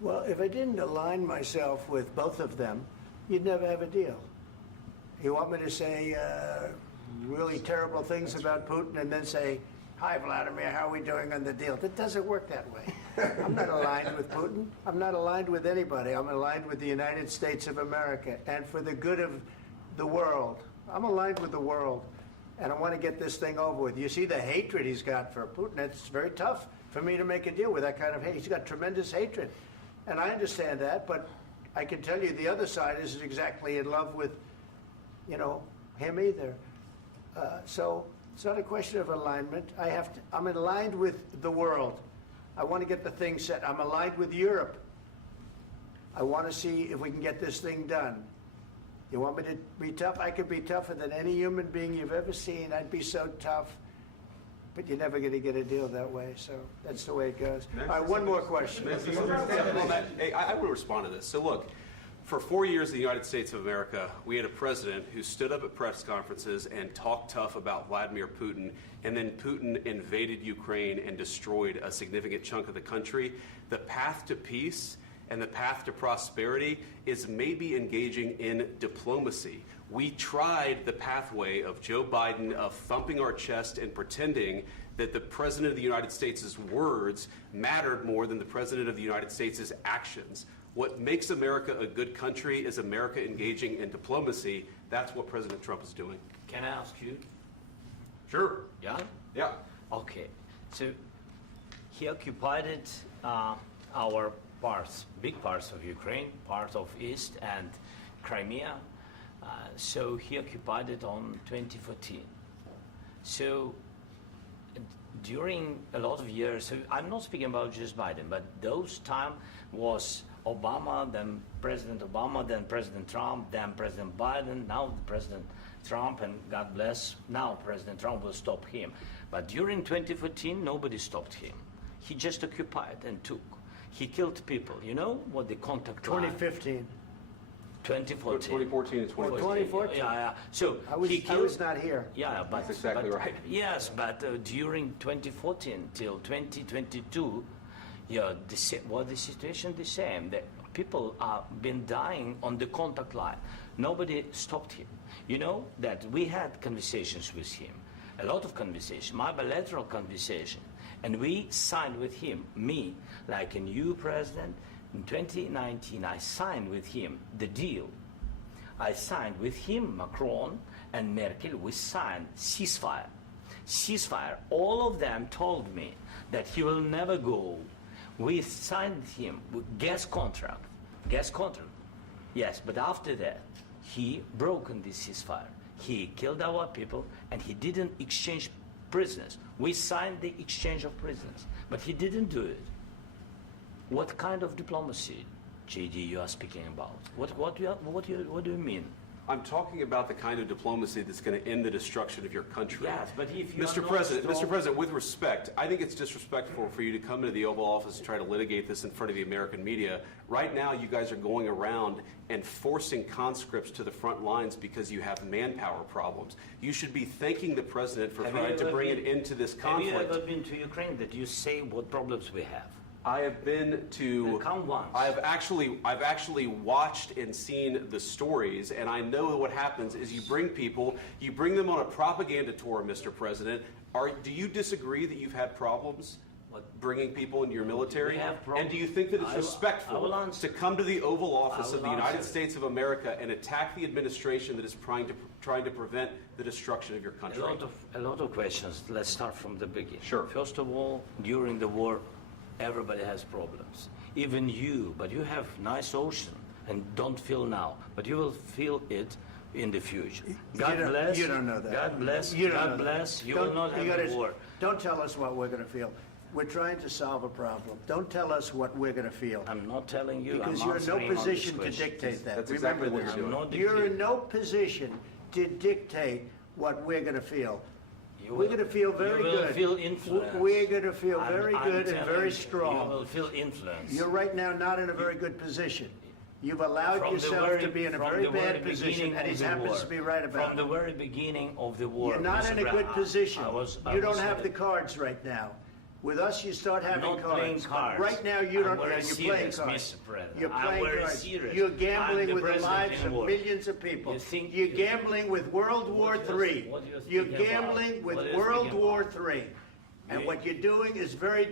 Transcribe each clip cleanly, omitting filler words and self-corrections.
Well, if I didn't align myself with both of them, you'd never have a deal. You want me to say really terrible things about Putin and then say, "Hi, Vladimir, how are we doing on the deal?" That doesn't work that way. I'm not aligned with Putin. I'm not aligned with anybody. I'm aligned with the United States of America and for the good of the world. I'm aligned with the world, and I want to get this thing over with. You see the hatred he's got for Putin. It's very tough for me to make a deal with that kind of hate. He's got tremendous hatred, and I understand that, but I can tell you the other side isn't exactly in love with, him either. So it's not a question of alignment. I'm aligned with the world. I want to get the thing set. I'm aligned with Europe. I want to see if we can get this thing done. You want me to be tough? I could be tougher than any human being you've ever seen. I'd be so tough. But you're never going to get a deal that way. So that's the way it goes. All right, one more question. Hey, I will respond to this. So look, for 4 years in the United States of America, we had a president who stood up at press conferences and talked tough about Vladimir Putin, and then Putin invaded Ukraine and destroyed a significant chunk of the country. The path to peace and the path to prosperity is maybe engaging in diplomacy. We tried the pathway of Joe Biden of thumping our chest and pretending that the President of the United States' words mattered more than the President of the United States' actions. What makes America a good country is America engaging in diplomacy. That's what President Trump is doing. Can I ask you? Sure. Yeah? Yeah. Okay. So he occupied our parts, big parts of Ukraine, part of East and Crimea. So he occupied it on 2014. So during a lot of years, so I'm not speaking about just Biden, but those time was Obama, then President Obama, then President Trump, then President Biden, now President Trump, and God bless, now President Trump will stop him. But during 2014, nobody stopped him. He just occupied and took. He killed people. You know what the contact line? 2015. 2014. 2014 and 2014. 2014. Yeah. So I was not here. Yeah, but that's exactly right. Yes, but during 2014 till 2022, the situation the same. The people are been dying on the contact line. Nobody stopped him. You know that we had conversations with him, a lot of conversations, my bilateral conversation, and we signed with him, me, like a new president. In 2019, I signed with him the deal. I signed with him, Macron and Merkel, we signed ceasefire. Ceasefire. All of them told me that he will never go. We signed him with gas contract. Gas contract. Yes, but after that, he broken this ceasefire. He killed our people and he didn't exchange prisoners. We signed the exchange of prisoners, but he didn't do it. What kind of diplomacy, JD, you are speaking about? What do you mean? I'm talking about the kind of diplomacy that's going to end the destruction of your country. Yes, but if you Mr. President, with respect, I think it's disrespectful for you to come into the Oval Office and try to litigate this in front of the American media. Right now, you guys are going around and forcing conscripts to the front lines because you have manpower problems. You should be thanking the President for trying to bring an end to this conflict. Have you ever been to Ukraine that you say what problems we have? I have been to. Come once. I've actually watched and seen the stories, and I know what happens is you bring people, you bring them on a propaganda tour, Mr. President. Do you disagree that you've had problems bringing people into your military? And do you think that it's respectful to come to the Oval Office of the United States of America and attack the administration that is trying to prevent the destruction of your country? A lot of questions. Let's start from the beginning. Sure. First of all, during the war, everybody has problems. Even you, but you have nice ocean and don't feel now, but you will feel it in the future. God bless. You don't know that. God bless. You don't God bless. You will not have a war. Don't tell us what we're going to feel. We're trying to solve a problem. Don't tell us what we're going to feel. I'm not telling you. Because you're in no position to dictate that. That's exactly what you're doing. You're in no position to dictate what we're going to feel. We're going to feel very good. You will feel influence. We're going to feel very good and very strong. You will feel influence. You're right now not in a very good position. You've allowed yourself to be in a very bad position, and he happens to be right about it. From the very beginning of the war. You're not in a good position. You don't have the cards right now. With us, you start having Not cards. playing cards. Right now, you don't. I'm very You're playing serious, cards. Mr. President. You're I'm playing very cards. serious. You're I'm gambling the with the president lives in of war. millions of people. You think You're you- gambling with World War What do you- III. what do you You're think about? gambling with What do you World think War about? III. And You- what you're doing is very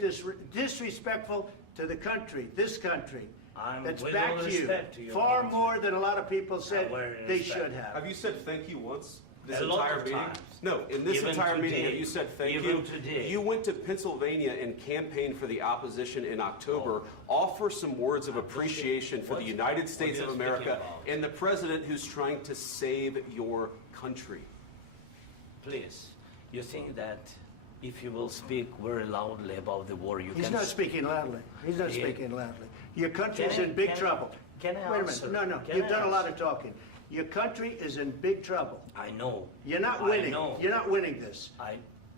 disrespectful to the country, this country. That's with all backed you respect to your far country. more than a lot of people said very they respect. should have. Have you said thank you once? This A lot entire of meeting? times. No, in this Even entire meeting, today. have you said thank Even you? today. You went to Pennsylvania and campaigned for the opposition in October. Offer some words of appreciation for the What- United States what of are you speaking America about? and the president who's trying to save your country. Please, you think that if you will speak very loudly about the war, you He's can... not speaking loudly. He's not Yeah. speaking loudly. Your country Can is I- in big can I- trouble. can I Wait a answer? minute. No, Can you've I done a lot answer? of talking. Your country is in big trouble. I know. You're not I winning. know. You're not winning this.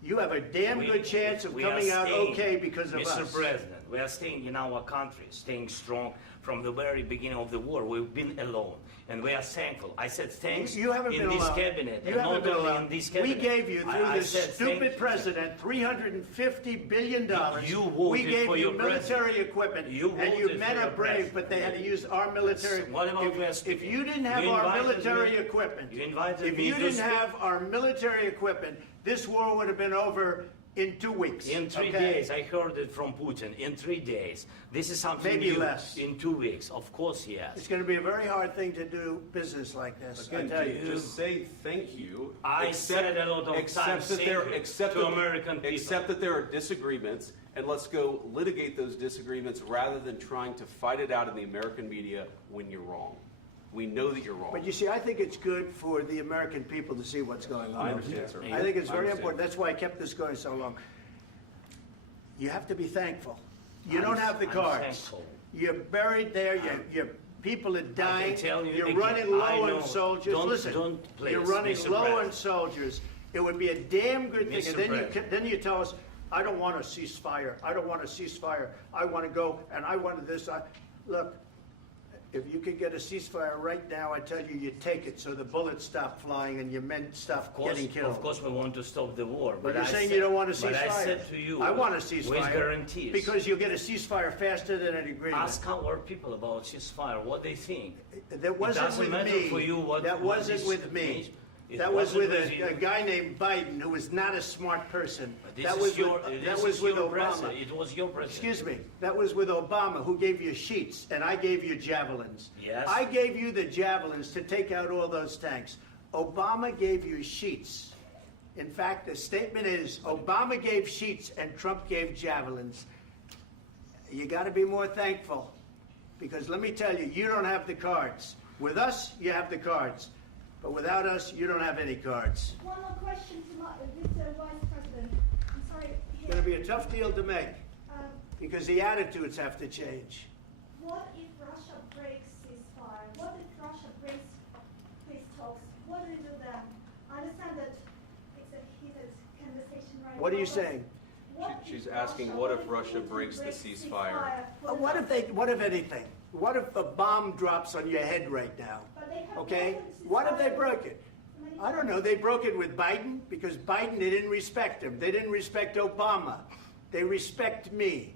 You have a damn good chance of we are coming out staying, okay because of Mr. us. President, we are staying in our country, staying strong from the very beginning of the war. We've been alone, and we are thankful. I said thanks You haven't in been this alone. cabinet, You and haven't not been only alone. in this We cabinet. gave you, through I this said thank stupid you. president, $350 billion. You we voted gave for you your military president. equipment, You and you voted men for are your brave, president. but they had to use our military. What about we are If speaking? you didn't have You our invited military me- equipment, you invited if me you to didn't speak. have our military equipment, this war would have been over in 2 weeks. In 3 okay? days, I heard it from Putin. In 3 days, this is something Maybe new. less. In 2 weeks, of course, yes. It's going to be a very hard thing to do business like this. I Again, tell you. just say thank you. I said a lot of accept times that thank there, you accept to that- American people. Accept that there are disagreements, and let's go litigate those disagreements rather than trying to fight it out in the American media when you're wrong. We know that you're wrong. But you see, I think it's good for the American people to see what's going on. I understand, sir. I think it's I very understand. important. That's why I kept this going so long. You have to be thankful. You I'm- don't have the I'm cards. thankful. You're buried there. Your people are dying. tell you You're again, running low I know. on soldiers. Don't- Listen, don't, please, you're running Mr. low on President. soldiers. It would be a damn good thing. Mr. And then President. then you tell us, I don't want a ceasefire. I don't want a ceasefire. I want to go and I wanted this. Look, if you could get a ceasefire right now, I tell you, you take it so the bullets stop flying and your men stop getting killed. Of course, we want to stop the war. But I you're saying said- you don't want a ceasefire. But I said to you, I want a ceasefire. with guarantees. Because you'll get a ceasefire faster than an agreement. Ask our people about ceasefire, what they think. That wasn't doesn't with matter me. for you what- that what wasn't this with me. means. It That was wasn't with with you. a guy named Biden who was not a smart person. This That is was your, with, this that is was with your Obama. president. It was your president. Excuse me. That was with Obama, who gave you sheets, and I gave you javelins. Yes. I gave you the javelins to take out all those tanks. Obama gave you sheets. In fact, the statement is Obama gave sheets and Trump gave javelins. You got to be more thankful, because let me tell you, you don't have the cards. With us, you have the cards. But without us, you don't have any cards. One more question to Mr. Vice President. I'm sorry. It's going to be a tough deal to make, Um, because the attitudes have to change. what if Russia breaks ceasefire? What if Russia breaks peace talks? What do we do then? I understand that it's a heated conversation right now. What are you but saying? what She's if asking, Russia- what if if Russia Putin breaks the breaks ceasefire? What if anything? What if a bomb drops on your head right now? But they have Okay? broken What if they ceasefire broke it? many I don't know. They broke it with Biden because Biden, they didn't respect him. They didn't respect Obama. They respect me.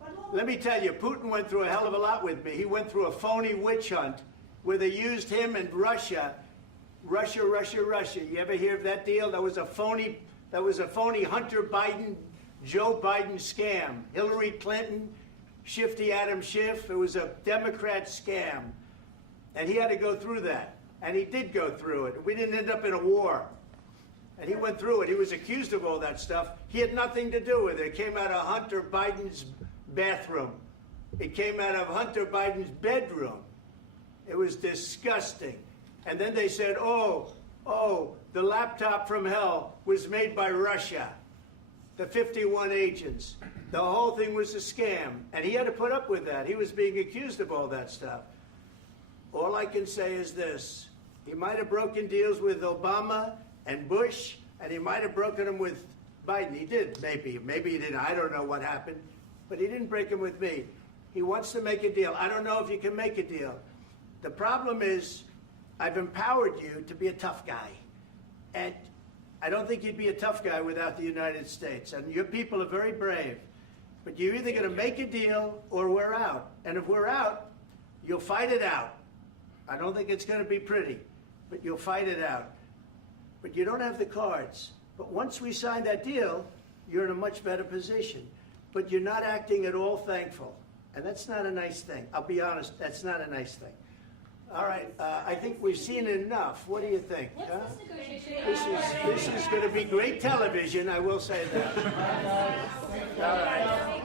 But what- Let me tell you, Putin went through a hell of a lot with me. He went through a phony witch hunt where they used him and Russia. Russia. You ever hear of that deal? That was a phony Hunter Biden, Joe Biden scam. Hillary Clinton, Shifty Adam Schiff. It was a Democrat scam. And he had to go through that. And he did go through it. We didn't end up in a war. And he went through it. He was accused of all that stuff. He had nothing to do with it. It came out of Hunter Biden's bathroom. It came out of Hunter Biden's bedroom. It was disgusting. And then they said, oh, the laptop from hell was made by Russia. The 51 agents. The whole thing was a scam. And he had to put up with that. He was being accused of all that stuff. All I can say is this. He might have broken deals with Obama and Bush, and he might have broken them with Biden. He did, maybe. Maybe he didn't. I don't know what happened. But he didn't break them with me. He wants to make a deal. I don't know if you can make a deal. The problem is I've empowered you to be a tough guy. And I don't think you'd be a tough guy without the United States. And your people are very brave. But you're either going to make a deal or we're out. And if we're out, you'll fight it out. I don't think it's going to be pretty, but you'll fight it out. But you don't have the cards. But once we sign that deal, you're in a much better position. But you're not acting at all thankful. And that's not a nice thing. I'll be honest, that's not a nice thing. All right, I think we've seen enough. What do you think? Huh? This is going to be great television, I will say that. All right.